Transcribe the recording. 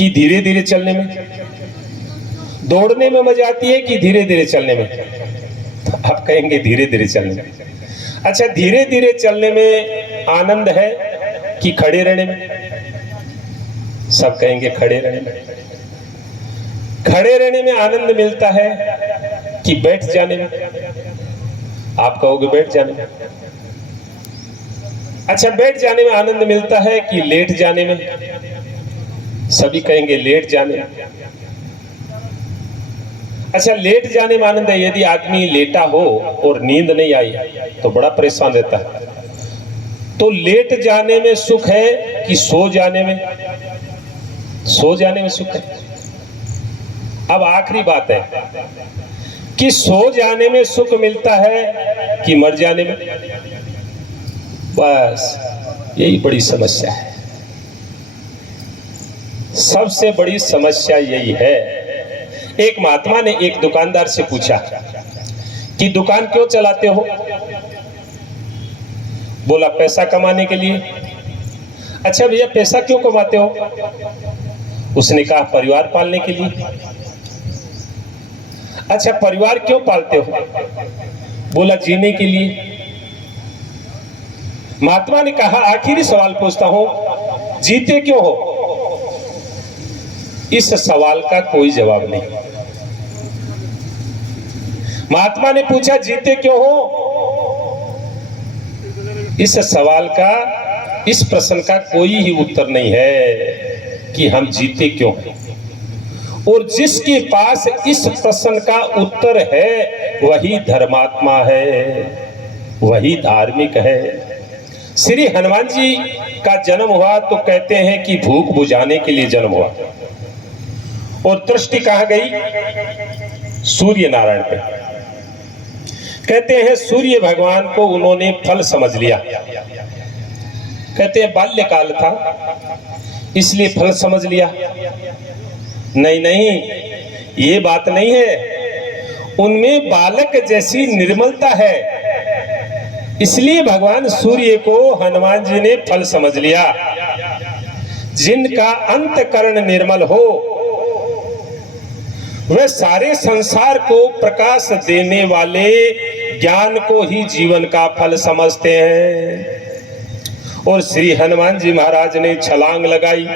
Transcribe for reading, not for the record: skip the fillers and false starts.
कि धीरे धीरे चलने में? दौड़ने में मजा आती है कि धीरे धीरे चलने में? तो आप कहेंगे धीरे धीरे चलने में। अच्छा, धीरे धीरे चलने में आनंद है कि खड़े रहने में? सब कहेंगे खड़े रहने में। खड़े रहने में आनंद मिलता है कि बैठ जाने में? आप कहोगे बैठ जाने में। अच्छा, बैठ जाने में आनंद मिलता है कि लेट जाने में? सभी कहेंगे लेट जाने में। अच्छा, लेट जाने में आनंद है। यदि आदमी लेटा हो और नींद नहीं आई तो बड़ा परेशान रहता है। तो लेट जाने में सुख है कि सो जाने में? सो जाने में सुख है। अब आखिरी बात है कि सो जाने में सुख मिलता है कि मर जाने में? बस यही बड़ी समस्या है। सबसे बड़ी समस्या यही है। एक महात्मा ने एक दुकानदार से पूछा कि दुकान क्यों चलाते हो? बोला पैसा कमाने के लिए। अच्छा भैया, पैसा क्यों कमाते हो? उसने कहा परिवार पालने के लिए। अच्छा, परिवार क्यों पालते हो? बोला जीने के लिए। महात्मा ने कहा आखिरी सवाल पूछता हूं, जीते क्यों हो? इस सवाल का कोई जवाब नहीं। महात्मा ने पूछा जीते क्यों हो? इस सवाल का, इस प्रश्न का कोई ही उत्तर नहीं है कि हम जीते क्यों हैं। और जिसके पास इस प्रश्न का उत्तर है वही धर्मात्मा है, वही धार्मिक है। श्री हनुमान जी का जन्म हुआ तो कहते हैं कि भूख बुझाने के लिए जन्म हुआ। और दृष्टि कहां गई? सूर्य नारायण पे। कहते हैं सूर्य भगवान को उन्होंने फल समझ लिया। कहते हैं बाल्यकाल था इसलिए फल समझ लिया। नहीं नहीं, ये बात नहीं है। उनमें बालक जैसी निर्मलता है, इसलिए भगवान सूर्य को हनुमान जी ने फल समझ लिया। जिनका अंतकरण निर्मल हो वह सारे संसार को प्रकाश देने वाले ज्ञान को ही जीवन का फल समझते हैं। और श्री हनुमान जी महाराज ने छलांग लगाई